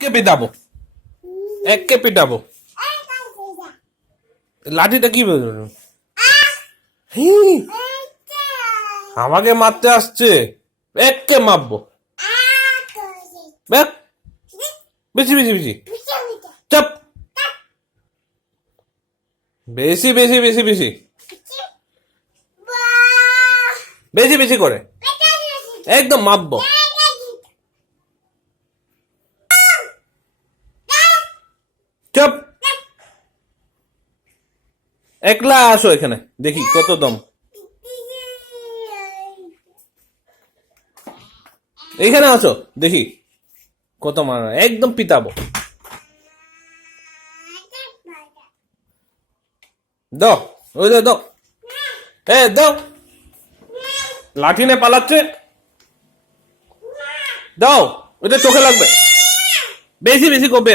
কে পিটাবো, এককে পিটাবো। লাঠিটা কি বলবো? আমাকে মারতে আসছে, এককে মারবো। ব্যাক, বেশি বেশি বেশি, চাপ, বেশি বেশি বেশি বেশি বেশি বেশি করে একদম মারবো। চাপ, একলা আসো এখানে, দেখি কত দম। এখানে আসো, দেখি কত মারা, একদম পিটাবো। দাও, ওই দাও, দাও। লাঠি নিয়ে পালাচ্ছে, দাও, ওটা চোখে লাগবে। বেশি বেশি করবে।